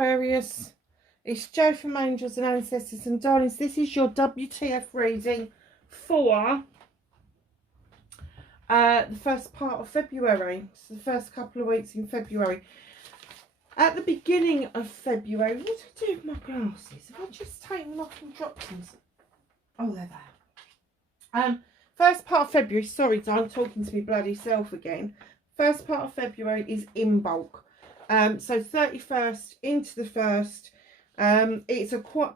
Aquarius, it's Jo from Angels and Ancestors and Darlings. This is your WTF reading for the first part of February. So the first couple of weeks in February. At the beginning of February, what did I do with my glasses? Have I just taken them off and dropped them? Oh, they're there. First part of February, sorry, I'm talking to me bloody self again. First part of February is in bulk. So 31st into the 1st. It's a quite,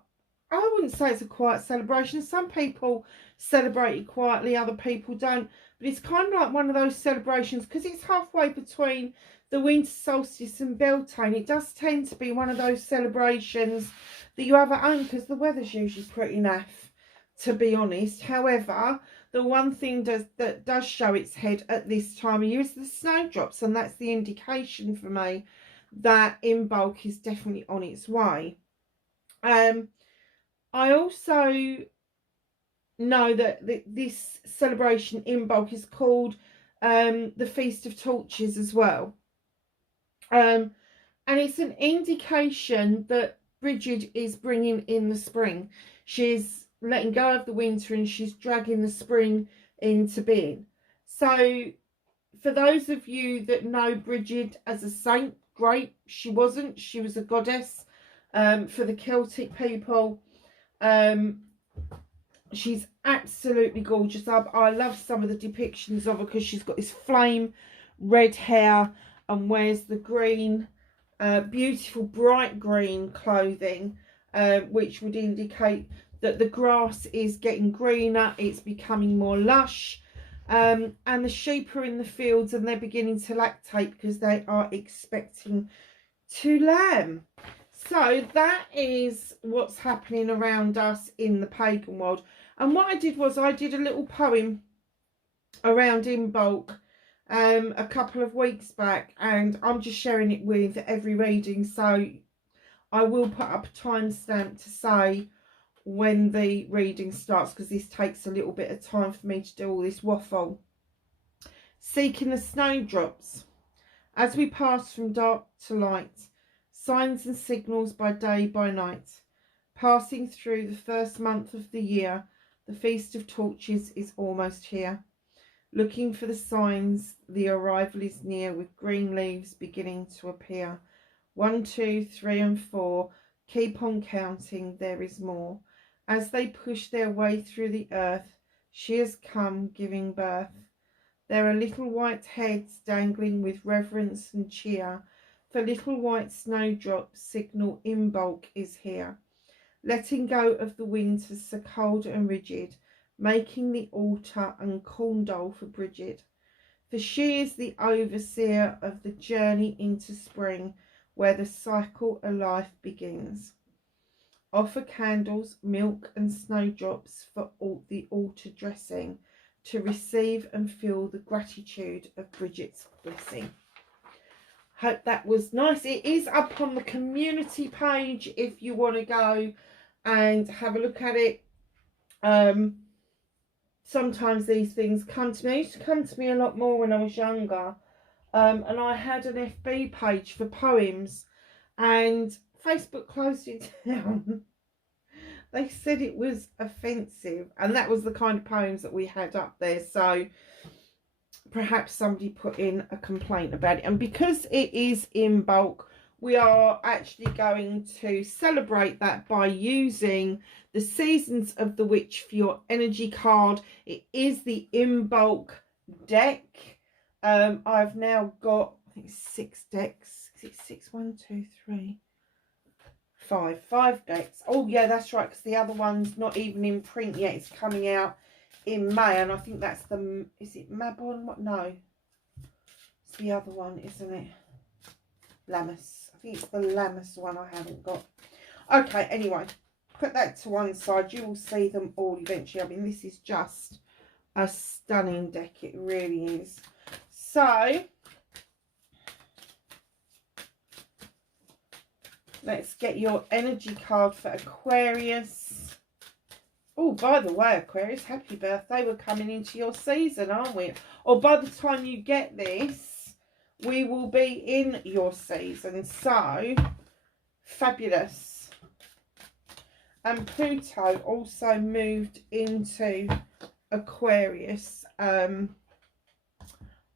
I wouldn't say it's a quiet celebration. Some people celebrate it quietly, other people don't. But it's kind of like one of those celebrations, because it's halfway between the winter solstice and Beltane. It does tend to be one of those celebrations that you have at home, because the weather's usually pretty naff, to be honest. However, the one thing that does show its head at this time of year is the snowdrops, and that's the indication for me that in bulk is definitely on its way. I also know that this celebration in bulk is called the Feast of Torches as well. And it's an indication that Bridget is bringing in the spring. She's letting go of the winter and she's dragging the spring into being. So for those of you that know Bridget as a saint, great. She wasn't. She was a goddess for the Celtic people. She's absolutely gorgeous. I love some of the depictions of her, because she's got this flame red hair and wears the green, beautiful bright green clothing, which would indicate that the grass is getting greener, it's becoming more lush, and the sheep are in the fields and they're beginning to lactate because they are expecting to lamb. So that is what's happening around us in the pagan world. And what I did was I did a little poem around in bulk a couple of weeks back, and I'm just sharing it with every reading. So I will put up a timestamp to say when the reading starts, because this takes a little bit of time for me to do all this waffle. Seeking the snowdrops as we pass from dark to light, signs and signals by day, by night, passing through the first month of the year. The Feast of Torches is almost here. Looking for the signs, the arrival is near, with green leaves beginning to appear. 1, 2, 3 and 4, keep on counting, there is more. As they push their way through the earth, she has come giving birth. There are little white heads dangling with reverence and cheer, for little white snowdrops signal in bulk is here. Letting go of the winter so cold and rigid, making the altar and corn dole for Bridget. For she is the overseer of the journey into spring, where the cycle of life begins. Offer candles, milk and snowdrops for all the altar dressing, to receive and feel the gratitude of Bridget's blessing. Hope that was nice. It is up on the community page if you want to go and have a look at it. Sometimes these things come to me. It used to come to me a lot more when I was younger. And I had an FB page for poems, and Facebook closed it down. They said it was offensive, and that was the kind of poems that we had up there. So perhaps somebody put in a complaint about it. And because it is in bulk, we are actually going to celebrate that by using the Seasons of the Witch for your energy card. It is the in bulk deck. I've now got, I think, 6 decks. Is it 6? 1, 2, 3, 5. 5 decks. Oh yeah, that's right, because the other one's not even in print yet. It's coming out in May, and I think that's the, is it Mabon? What? No, it's the other one, isn't it? Lammas. I think it's the Lammas one I haven't got. Okay, anyway, put that to one side. You will see them all eventually. I mean, this is just a stunning deck. It really is. So let's get your energy card for Aquarius. Oh, by the way, Aquarius, happy birthday. We're coming into your season, aren't we? Or by the time you get this, we will be in your season. So fabulous. And Pluto also moved into Aquarius on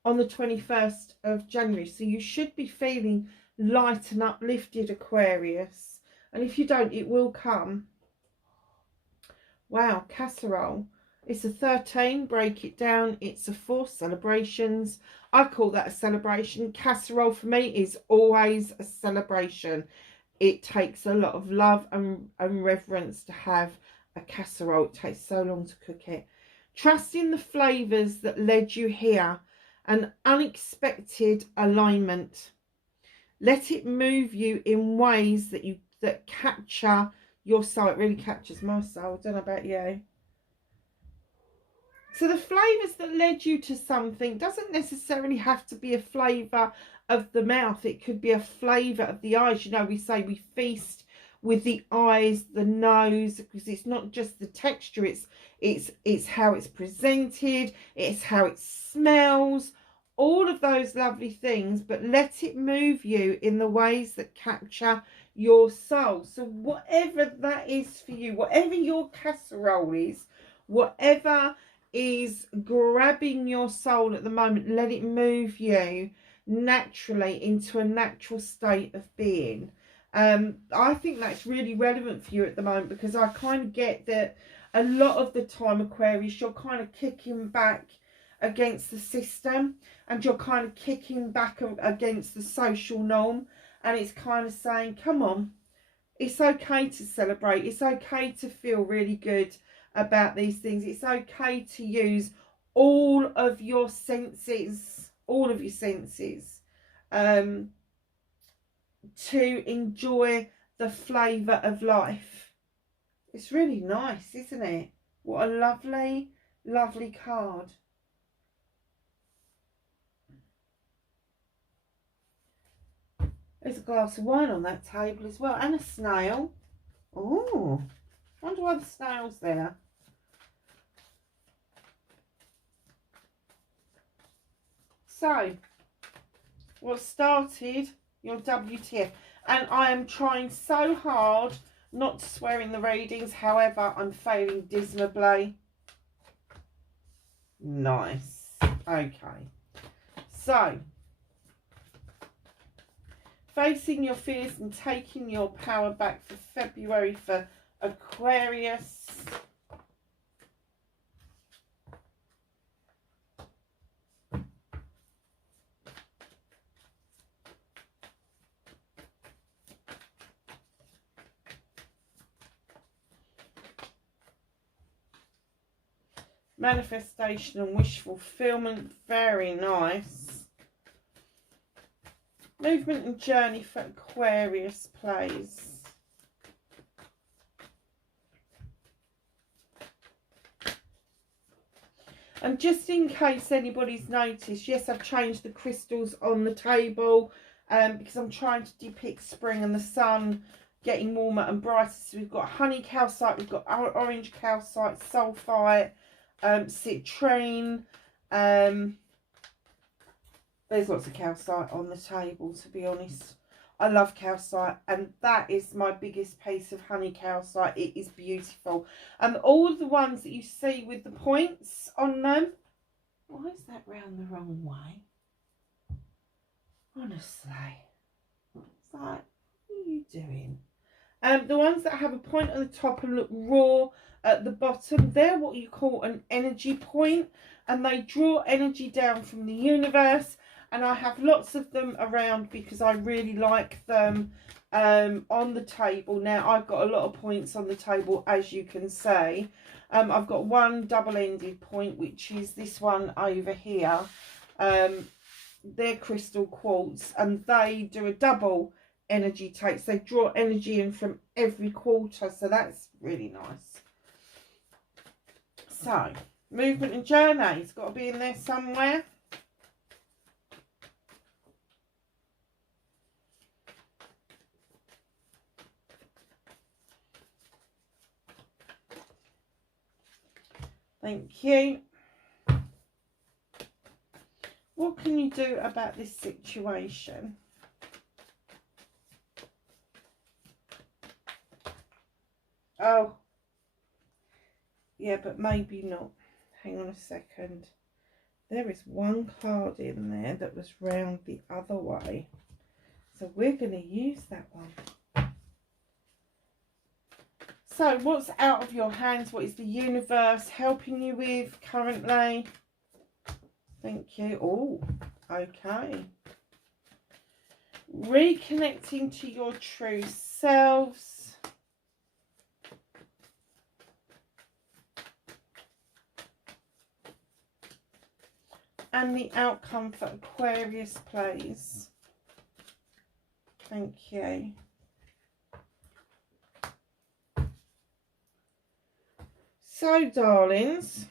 the 21st of January. So you should be feeling light and uplifted, Aquarius. And if you don't, it will come. Wow, casserole. It's a 13, break it down. It's a 4, celebrations. I call that a celebration. Casserole for me is always a celebration. It takes a lot of love and reverence to have a casserole. It takes so long to cook it. Trust in the flavours that led you here. An unexpected alignment. Let it move you in ways that capture your soul. It really captures my soul. I don't know about you. So the flavours that led you to something doesn't necessarily have to be a flavour of the mouth. It could be a flavour of the eyes. You know, we say we feast with the eyes, the nose, because it's not just the texture. It's how it's presented. It's how it smells. All of those lovely things. But let it move you in the ways that capture your soul. So whatever that is for you, whatever your casserole is, whatever is grabbing your soul at the moment, let it move you naturally into a natural state of being. I think that's really relevant for you at the moment, because I kind of get that a lot of the time, Aquarius, you're kind of kicking back against the system, and you're kind of kicking back against the social norm, and it's kind of saying, come on, it's okay to celebrate, it's okay to feel really good about these things. It's okay to use all of your senses, to enjoy the flavour of life. It's really nice, isn't it? What a lovely, lovely card. There's a glass of wine on that table as well, and a snail. Oh, I wonder why the snail's there. So, what started your WTF? And I am trying so hard not to swear in the readings. However, I'm failing dismally. Nice. Okay. So, facing your fears and taking your power back for February for Aquarius. Manifestation and wish fulfillment, very nice. Movement and journey for Aquarius, please. And just in case anybody's noticed, yes, I've changed the crystals on the table because I'm trying to depict spring and the sun getting warmer and brighter. So we've got honey calcite, we've got orange calcite, sulphite, citrine. There's lots of calcite on the table, to be honest. I love calcite, and that is my biggest piece of honey calcite. It is beautiful. And all of the ones that you see with the points on them, why is that round the wrong way? Honestly, it's like, what are you doing? The ones that have a point at the top and look raw at the bottom, they're what you call an energy point, and they draw energy down from the universe. And I have lots of them around because I really like them on the table. Now, I've got a lot of points on the table, as you can see. I've got one double-ended point, which is this one over here. They're crystal quartz, and they do a double energy take. So they draw energy in from every quarter, so that's really nice. So, movement and journey, it's got to be in there somewhere. Thank you. What can you do about this situation? Oh, yeah, but maybe not. Hang on a second. There is one card in there that was round the other way. So we're going to use that one. So what's out of your hands? What is the universe helping you with currently? Thank you. Oh, okay. Reconnecting to your true selves. And the outcome for Aquarius, please. Thank you. So, darlings,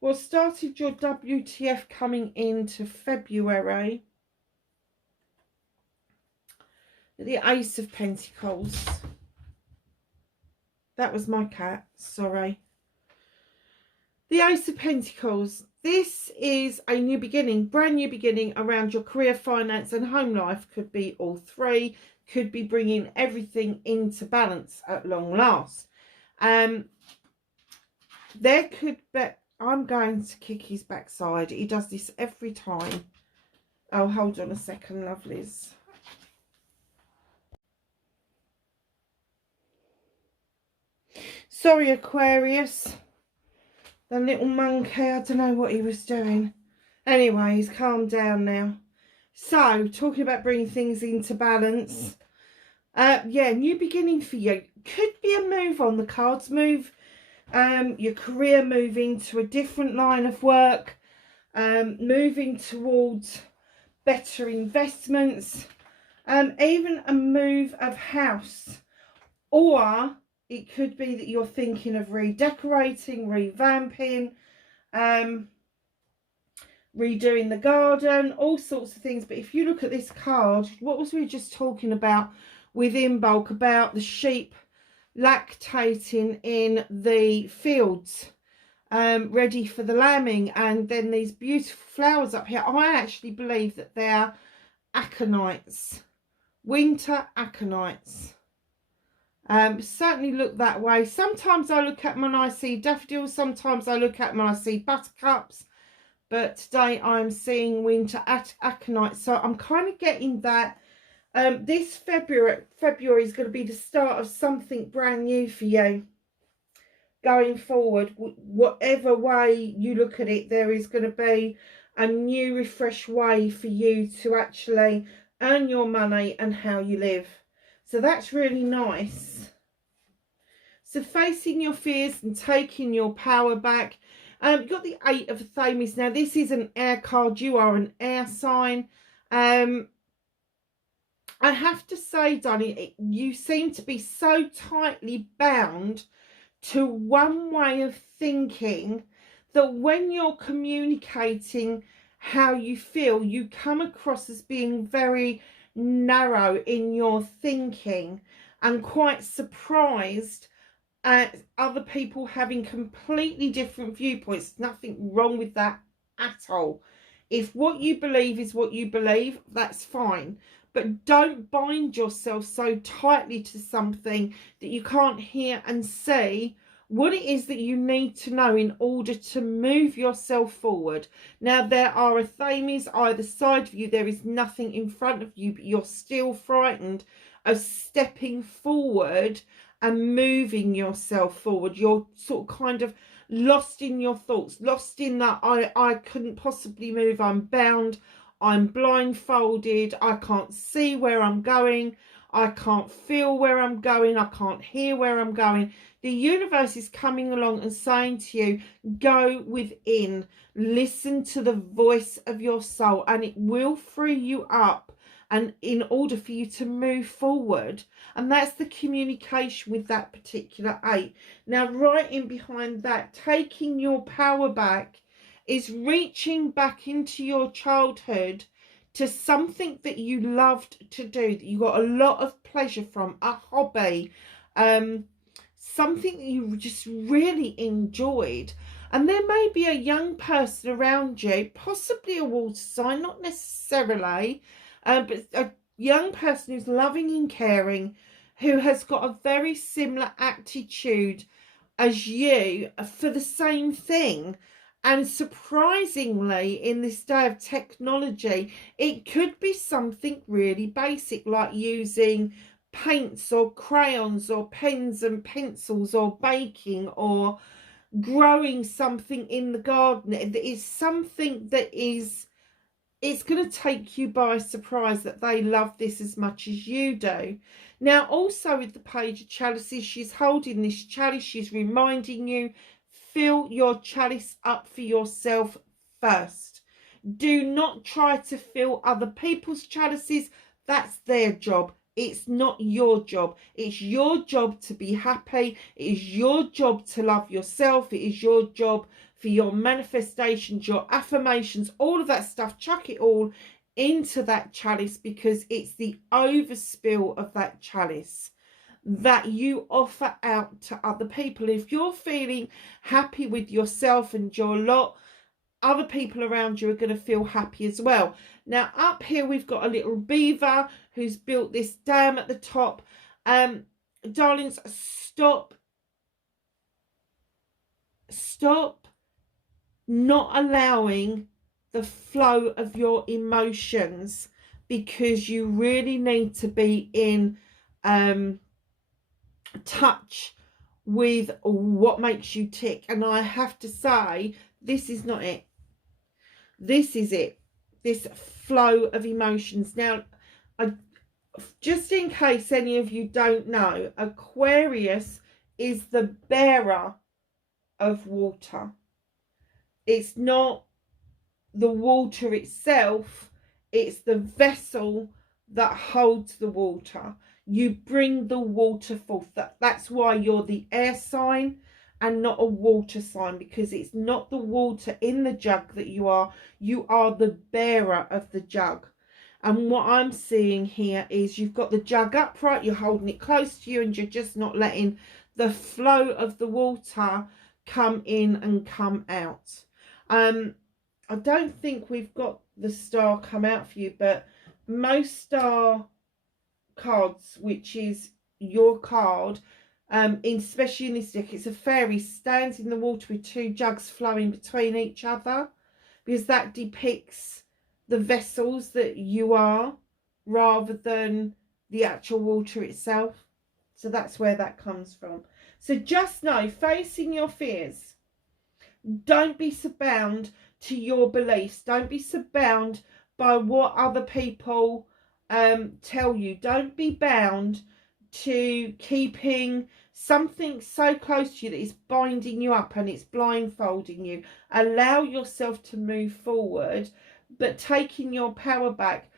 what started your WTF coming into February? The Ace of Pentacles. That was my cat, sorry. The Ace of Pentacles. This is a new beginning, brand new beginning around your career, finance and home life. Could be all three. Could be bringing everything into balance at long last. There could be... I'm going to kick his backside. He does this every time. Oh, hold on a second, lovelies. Sorry, Aquarius. The little monkey, I don't know what he was doing. Anyway, he's calmed down now. So, talking about bringing things into balance. Yeah, new beginning for you. Could be a move on the cards. Move your career, moving to a different line of work. Moving towards better investments. Even a move of house. Or it could be that you're thinking of redecorating, revamping, redoing the garden, all sorts of things. But if you look at this card, what was we just talking about within bulk, about the sheep lactating in the fields, ready for the lambing, and then these beautiful flowers up here. I actually believe that they're aconites, winter aconites. Certainly look that way. Sometimes I look at them and I see daffodils. Sometimes I look at them and I see buttercups. But today I'm seeing winter aconites. So I'm kind of getting that. This February is going to be the start of something brand new for you. Going forward, whatever way you look at it, there is going to be a new, refreshed way for you to actually earn your money and how you live. So that's really nice. So facing your fears and taking your power back. You've got the Eight of Thames. Now, this is an air card. You are an air sign. I have to say, darling, you seem to be so tightly bound to one way of thinking that when you're communicating how you feel, you come across as being very narrow in your thinking and quite surprised at other people having completely different viewpoints. Nothing wrong with that at all. If what you believe is what you believe, that's fine. But don't bind yourself so tightly to something that you can't hear and see what it is that you need to know in order to move yourself forward. Now, there are Athames either side of you. There is nothing in front of you, but you're still frightened of stepping forward and moving yourself forward. You're sort of kind of lost in your thoughts, lost in that I couldn't possibly move. I'm bound. I'm blindfolded. I can't see where I'm going. I can't feel where I'm going. I can't hear where I'm going. The universe is coming along and saying to you, go within, listen to the voice of your soul, and it will free you up, and in order for you to move forward. And that's the communication with that particular eight. Now, right in behind that, taking your power back is reaching back into your childhood to something that you loved to do, that you got a lot of pleasure from, a hobby, something that you just really enjoyed. And there may be a young person around you, possibly a water sign, not necessarily, but a young person who's loving and caring, who has got a very similar attitude as you for the same thing. And surprisingly, in this day of technology, it could be something really basic, like using paints or crayons or pens and pencils, or baking, or growing something in the garden. It is something that it's going to take you by surprise that they love this as much as you do. Now, also with the Page of Chalices, she's holding this chalice. She's reminding you, fill your chalice up for yourself first. Do not try to fill other people's chalices. That's their job. It's not your job. It's your job to be happy. It is your job to love yourself. It is your job for your manifestations, your affirmations, all of that stuff. Chuck it all into that chalice, because it's the overspill of that chalice that you offer out to other people. If you're feeling happy with yourself and your lot, other people around you are going to feel happy as well. Now, up here we've got a little beaver who's built this dam at the top. Darlings, stop not allowing the flow of your emotions, because you really need to be in touch with what makes you tick. And I have to say, this is not it. This is it. This flow of emotions. Now, just in case any of you don't know, Aquarius is the bearer of water. It's not the water itself, it's the vessel that holds the water. You bring the water forth. That's why you're the air sign and not a water sign, because it's not the water in the jug that you are the bearer of the jug. And what I'm seeing here is you've got the jug upright, you're holding it close to you, and you're just not letting the flow of the water come in and come out. I don't think we've got the star come out for you, but most star cards, which is your card, especially in this deck, it's a fairy, stands in the water with two jugs flowing between each other, because that depicts the vessels that you are rather than the actual water itself. So that's where that comes from. So just know, facing your fears, don't be so bound to your beliefs. Don't be so bound by what other people tell you. Don't be bound to keeping something so close to you that is binding you up and it's blindfolding you. Allow yourself to move forward, but taking your power back.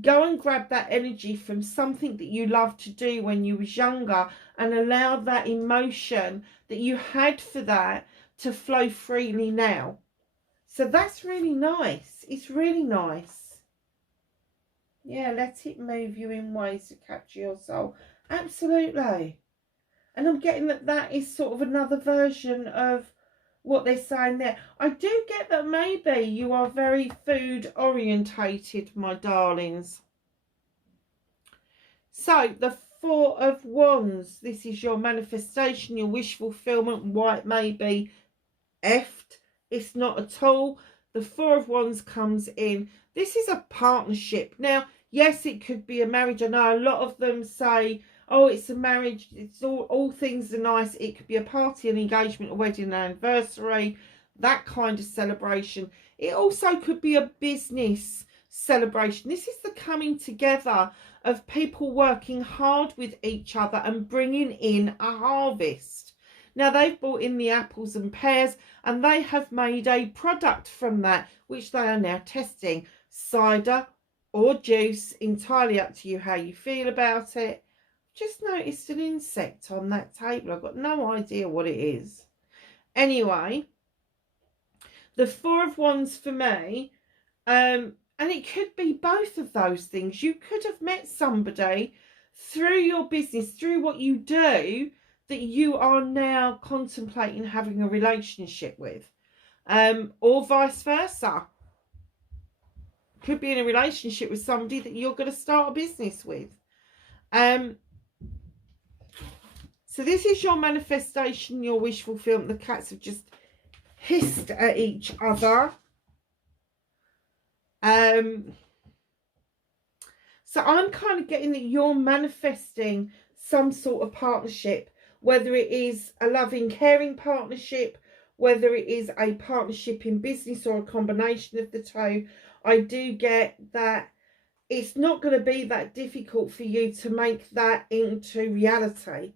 Go and grab that energy from something that you loved to do when you was younger, and allow that emotion that you had for that to flow freely now. So that's really nice. It's really nice. Yeah, let it move you in ways to capture your soul. Absolutely. And I'm getting that is sort of another version of what they're saying there. I do get that maybe you are very food orientated, my darlings. So the Four of Wands, this is your manifestation, your wish fulfillment. Why it may be effed, it's not at all. The Four of Wands comes in. This is a partnership. Now, yes, it could be a marriage. I know a lot of them say, oh, it's a marriage, it's all things are nice. It could be a party, an engagement, a wedding, an anniversary, that kind of celebration. It also could be a business celebration. This is the coming together of people working hard with each other and bringing in a harvest. Now, they've brought in the apples and pears, and they have made a product from that, which they are now testing. Cider or juice, entirely up to you how you feel about it. Just noticed an insect on that table. I've got no idea what it is. Anyway, the Four of Wands for me, and it could be both of those things. You could have met somebody through your business, through what you do, that you are now contemplating having a relationship with, or vice versa. Could be in a relationship with somebody that you're going to start a business with. So this is your manifestation, your wish fulfillment. The cats have just hissed at each other. So I'm kind of getting that you're manifesting some sort of partnership, whether it is a loving, caring partnership, whether it is a partnership in business or a combination of the two. I do get that it's not going to be that difficult for you to make that into reality.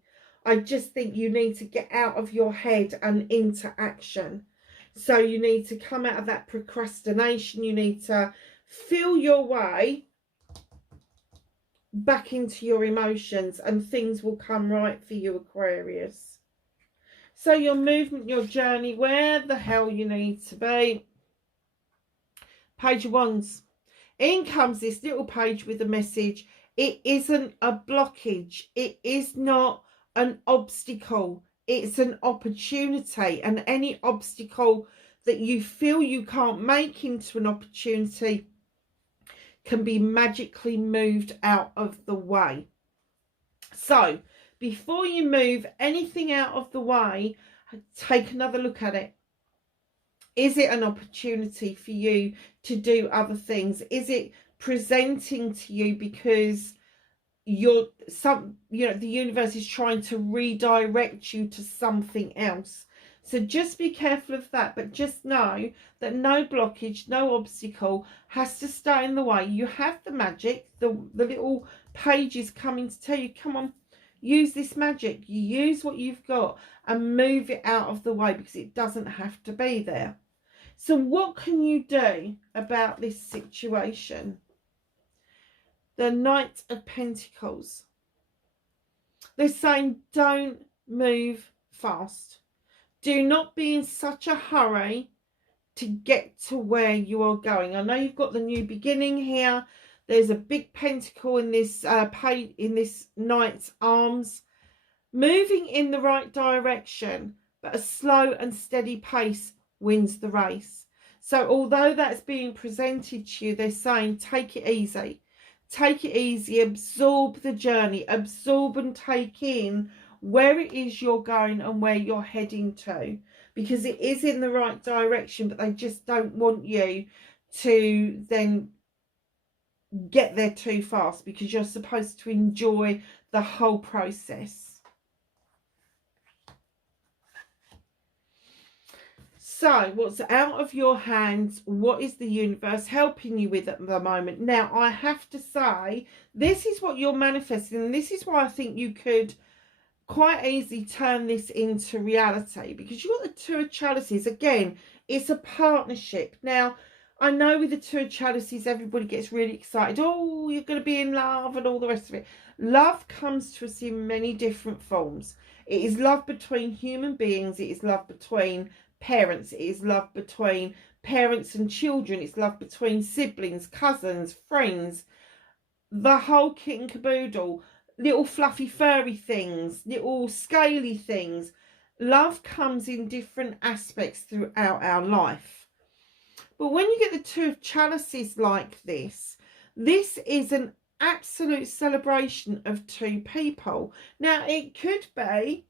I just think you need to get out of your head and into action. So you need to come out of that procrastination. You need to feel your way back into your emotions, and things will come right for you, Aquarius. So your movement, your journey, where the hell you need to be. Page of Wands. In comes this little page with a message. It isn't a blockage. It is not an obstacle. It's an opportunity. And any obstacle that you feel you can't make into an opportunity can be magically moved out of the way. So before you move anything out of the way, take another look at it. Is it an opportunity for you to do other things? Is it presenting to you because the universe is trying to redirect you to something else? So just be careful of that, but just know that no blockage, no obstacle has to stay in the way. You have the magic, the little pages coming to tell you, come on, use this magic. You use what you've got and move it out of the way, because it doesn't have to be there. So what can you do about this situation? The Knight of Pentacles. They're saying don't move fast. Do not be in such a hurry to get to where you are going. I know you've got the new beginning here. There's a big pentacle in this knight's arms, moving in the right direction, but a slow and steady pace wins the race. So although that's being presented to you, they're saying take it easy. Take it easy, absorb the journey, absorb and take in where it is you're going and where you're heading to, because it is in the right direction, but they just don't want you to then get there too fast, because you're supposed to enjoy the whole process. So what's out of your hands? What is the universe helping you with at the moment? Now, I have to say, this is what you're manifesting, and this is why I think you could quite easily turn this into reality, because you've got the Two of Chalices. Again, it's a partnership. Now, I know with the Two of Chalices, everybody gets really excited. Oh, you're going to be in love and all the rest of it. Love comes to us in many different forms. It is love between human beings. It is love between parents. It is love between parents and children. It's love between siblings, cousins, friends, the whole kit and caboodle. Little fluffy furry things, little scaly things. Love comes in different aspects throughout our life. But when you get the Two of Chalices like this, this is an absolute celebration of two people. Now, it could be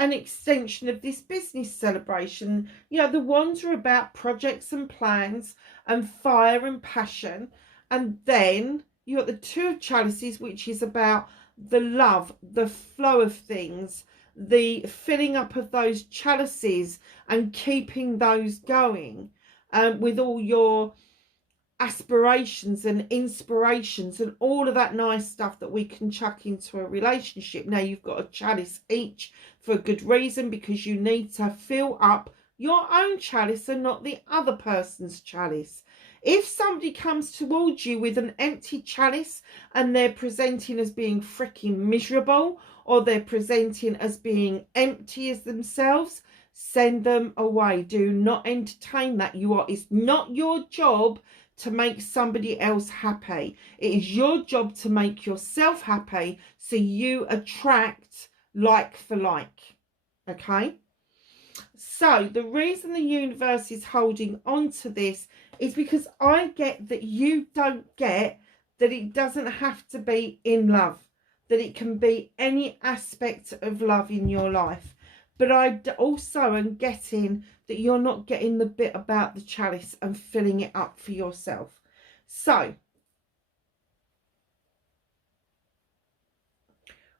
an extension of this business celebration. You know, the Wands are about projects and plans and fire and passion. And then you got the Two of Chalices, which is about the love, the flow of things, the filling up of those chalices and keeping those going, with all your aspirations and inspirations and all of that nice stuff that we can chuck into a relationship. Now, you've got a chalice each for a good reason, because you need to fill up your own chalice and not the other person's chalice. If somebody comes towards you with an empty chalice and they're presenting as being freaking miserable, or they're presenting as being empty as themselves, send them away. Do not entertain that. It's not your job to make somebody else happy. It is your job to make yourself happy, so you attract like for like. Okay? So the reason the universe is holding on to this is because I get that you don't get that it doesn't have to be in love. that it can be any aspect of love in your life. But I also am getting that you're not getting the bit about the chalice and filling it up for yourself. So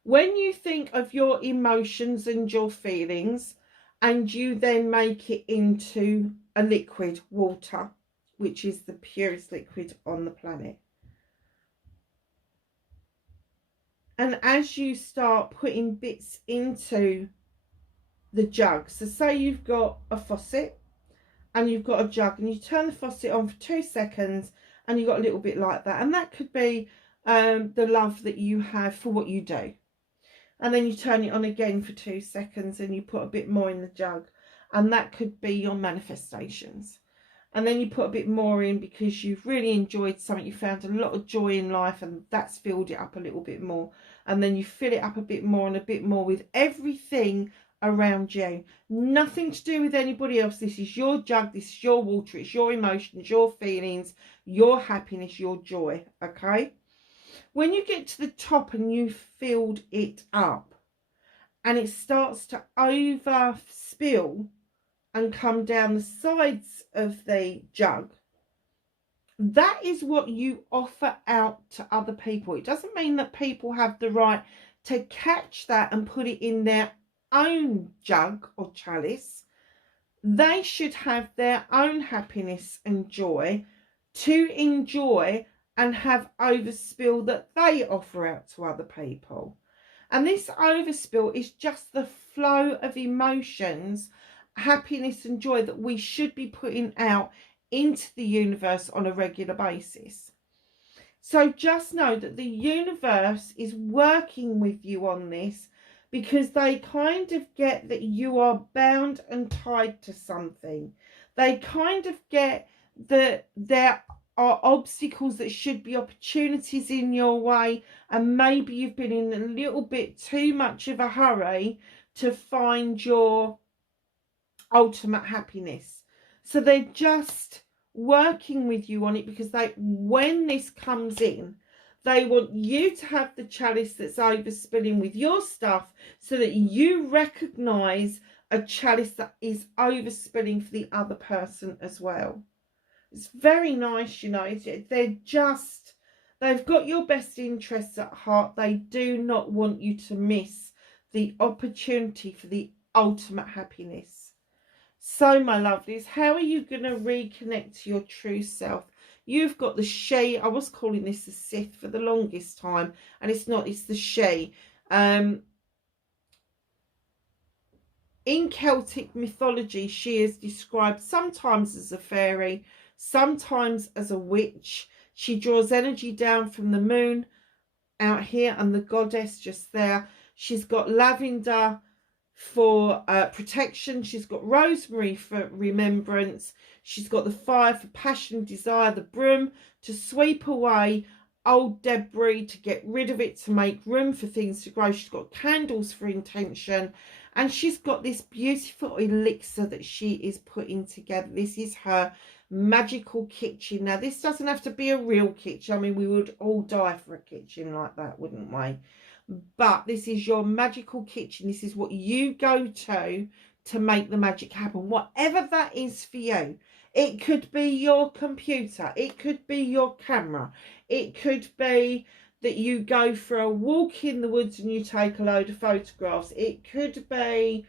when you think of your emotions and your feelings, and you then make it into a liquid, water, which is the purest liquid on the planet. And as you start putting bits into the jug, so say you've got a faucet and you've got a jug, and you turn the faucet on for 2 seconds and you've got a little bit like that, and that could be the love that you have for what you do. And then you turn it on again for 2 seconds and you put a bit more in the jug, and that could be your manifestations. And then you put a bit more in because you've really enjoyed something, you found a lot of joy in life, and that's filled it up a little bit more. And then you fill it up a bit more and a bit more with everything around you. Nothing to do with anybody else. This is your jug, this is your water, it's your emotions, your feelings, your happiness, your joy, okay? When you get to the top and you've filled it up and it starts to overspill and come down the sides of the jug, that is what you offer out to other people. It doesn't mean that people have the right to catch that and put it in their own jug or chalice. They should have their own happiness and joy to enjoy and have overspill that they offer out to other people. And this overspill is just the flow of emotions, happiness and joy that we should be putting out into the universe on a regular basis. So just know that the universe is working with you on this, because they kind of get that you are bound and tied to something. They kind of get that there are obstacles that should be opportunities in your way, and maybe you've been in a little bit too much of a hurry to find your ultimate happiness. So they're just working with you on it, because when this comes in, they want you to have the chalice that's overspilling with your stuff, so that you recognize a chalice that is overspilling for the other person as well. It's very nice, you know. They've got your best interests at heart. They do not want you to miss the opportunity for the ultimate happiness. So, my lovelies, how are you going to reconnect to your true self? You've got the she. I was calling this the Sith for the longest time, and it's not, it's the she. In Celtic mythology, she is described sometimes as a fairy, sometimes as a witch. She draws energy down from the moon out here and the goddess just there. She's got lavender for protection. She's got rosemary for remembrance. She's got the fire for passion, desire, the broom to sweep away old debris, to get rid of it, to make room for things to grow. She's got candles for intention. And she's got this beautiful elixir that she is putting together. This is her magical kitchen. Now, this doesn't have to be a real kitchen. I mean, we would all die for a kitchen like that, wouldn't we? But this is your magical kitchen. This is what you go to make the magic happen. Whatever that is for you. It could be your computer. It could be your camera. It could be that you go for a walk in the woods and you take a load of photographs. It could be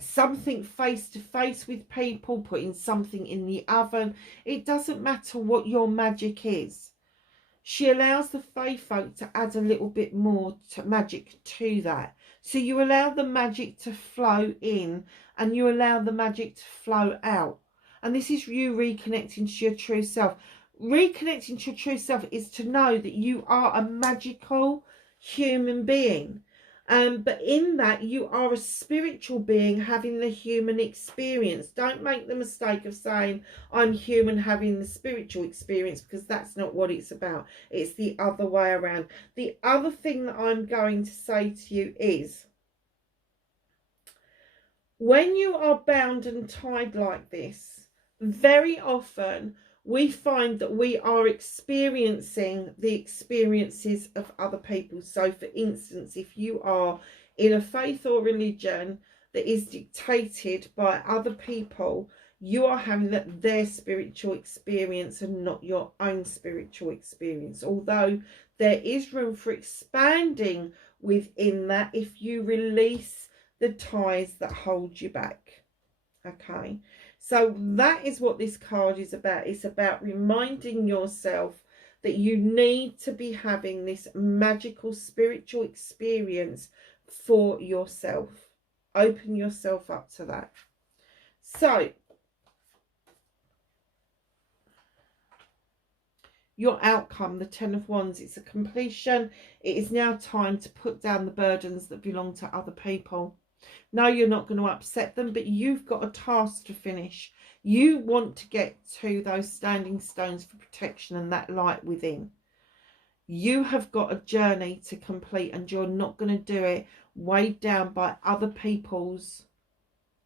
something face to face with people, putting something in the oven. It doesn't matter what your magic is. She allows the fae folk to add a little bit more magic to that. So you allow the magic to flow in and you allow the magic to flow out. And this is you reconnecting to your true self. Reconnecting to your true self is to know that you are a magical human being. But in that, you are a spiritual being having the human experience. Don't make the mistake of saying, I'm human having the spiritual experience, because that's not what it's about. It's the other way around. The other thing that I'm going to say to you is, when you are bound and tied like this, very often we find that we are experiencing the experiences of other people. So, for instance, if you are in a faith or religion that is dictated by other people, you are having their spiritual experience and not your own spiritual experience. Although there is room for expanding within that if you release the ties that hold you back. Okay, so that is what this card is about. It's about reminding yourself that you need to be having this magical spiritual experience for yourself. Open yourself up to that. So, your outcome, the Ten of Wands, it's a completion. It is now time to put down the burdens that belong to other people. No, you're not going to upset them, but you've got a task to finish. You want to get to those standing stones for protection and that light within. You have got a journey to complete, and you're not going to do it weighed down by other people's,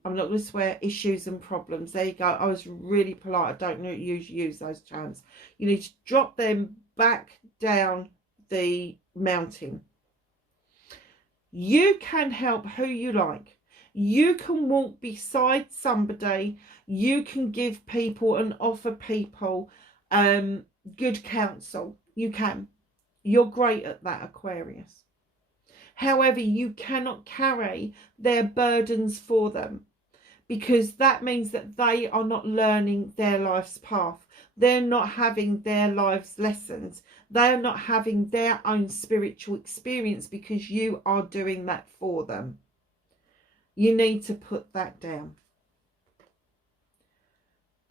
I'm not going to swear, issues and problems. There you go. I was really polite. I don't usually use those terms. You need to drop them back down the mountain. You can help who you like. You can walk beside somebody. You can give people and offer people good counsel. You can. You're great at that, Aquarius. However, you cannot carry their burdens for them, because that means that they are not learning their life's path. They're not having their life's lessons. They're not having their own spiritual experience, because you are doing that for them. You need to put that down.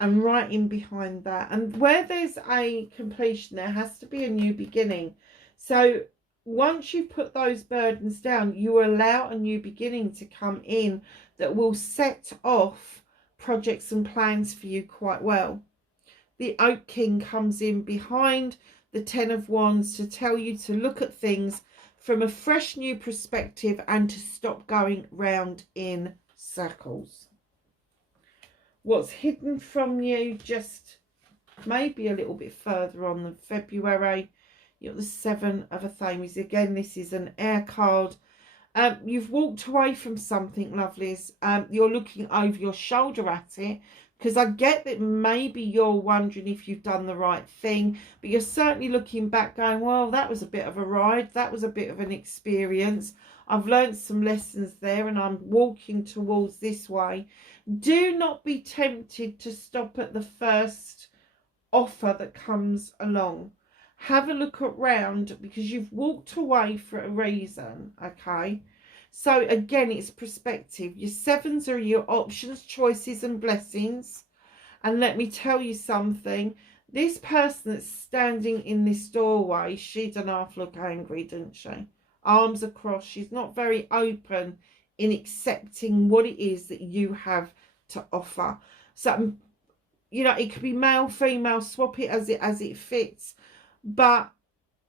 And right in behind that, and where there's a completion, there has to be a new beginning. So once you put those burdens down, you allow a new beginning to come in that will set off projects and plans for you quite well. The Oak King comes in behind the Ten of Wands to tell you to look at things from a fresh new perspective and to stop going round in circles. What's hidden from you just maybe a little bit further on than February. You've got the Seven of Athames. Again, this is an air card. You've walked away from something, lovelies. You're looking over your shoulder at it, because I get that maybe you're wondering if you've done the right thing, but you're certainly looking back going, well, that was a bit of a ride. That was a bit of an experience. I've learned some lessons there, and I'm walking towards this way. Do not be tempted to stop at the first offer that comes along. Have a look around, because you've walked away for a reason, okay? So again, it's perspective. Your sevens are your options, choices and blessings. And let me tell you something. This person that's standing in this doorway, she done half look angry, didn't she? Arms across. She's not very open in accepting what it is that you have to offer. So, you know, it could be male, female, swap it as it fits. But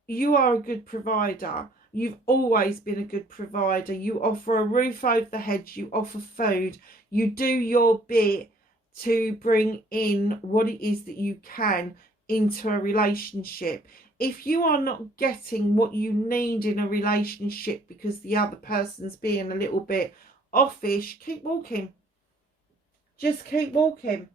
you are a good provider. You've always been a good provider. You offer a roof over the head. You offer food. You do your bit to bring in what it is that you can into a relationship. If you are not getting what you need in a relationship because the other person's being a little bit offish, keep walking. Just keep walking.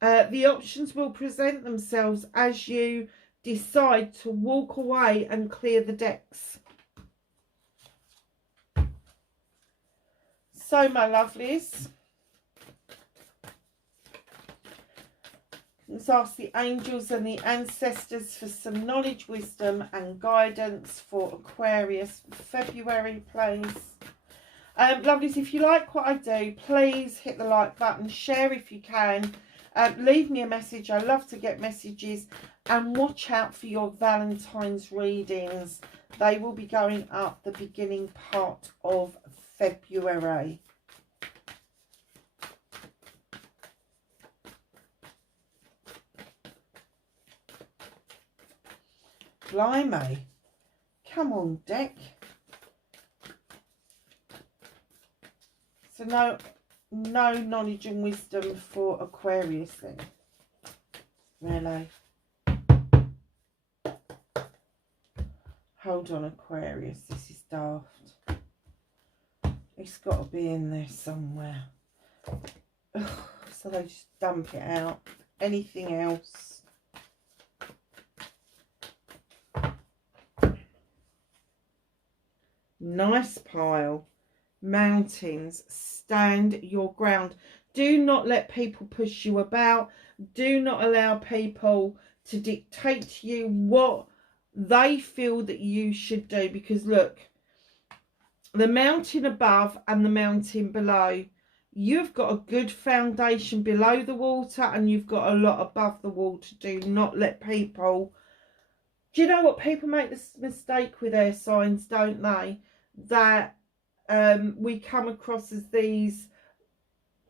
The options will present themselves as you decide to walk away and clear the decks. So, my lovelies, let's ask the angels and the ancestors for some knowledge, wisdom and guidance for Aquarius for February, please. Lovelies, if you like what I do, please hit the like button, share if you can. Leave me a message. I love to get messages. And watch out for your Valentine's readings. They will be going up the beginning part of February. Blimey. Come on, deck. So no knowledge and wisdom for Aquarius then. Really. Hold on, Aquarius. This is daft. It's got to be in there somewhere. Ugh, so they just dump it out. Anything else? Nice pile. Mountains. Stand your ground. Do not let people push you about. Do not allow people to dictate to you what they feel that you should do. Because look, the mountain above and the mountain below, you've got a good foundation below the water and you've got a lot above the water. Do not let people... Do you know what? People make this mistake with their signs, don't they? That we come across as these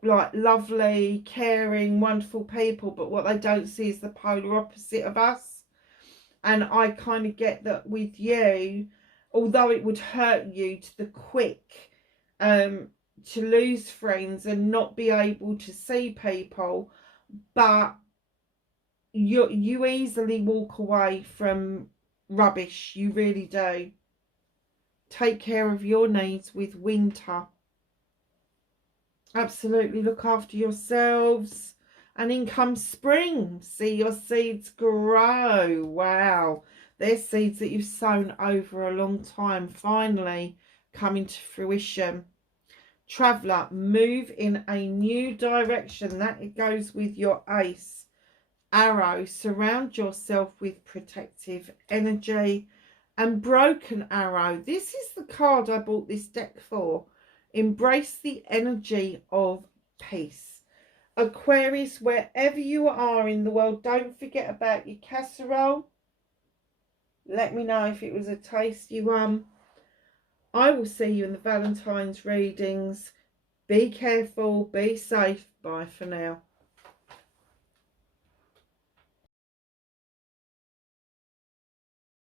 like lovely, caring, wonderful people, but what they don't see is the polar opposite of us. And I kind of get that with you, although it would hurt you to the quick to lose friends and not be able to see people, but you easily walk away from rubbish. You really do. Take care of your needs with winter. Absolutely look after yourselves. And in comes spring. See your seeds grow. Wow. They're seeds that you've sown over a long time. Finally coming to fruition. Traveller, move in a new direction. That it goes with your ace. Arrow, surround yourself with protective energy. And broken arrow. This is the card I bought this deck for. Embrace the energy of peace. Aquarius, wherever you are in the world, don't forget about your casserole. Let me know if it was a tasty one. I will see you in the Valentine's readings. Be careful, be safe. Bye for now.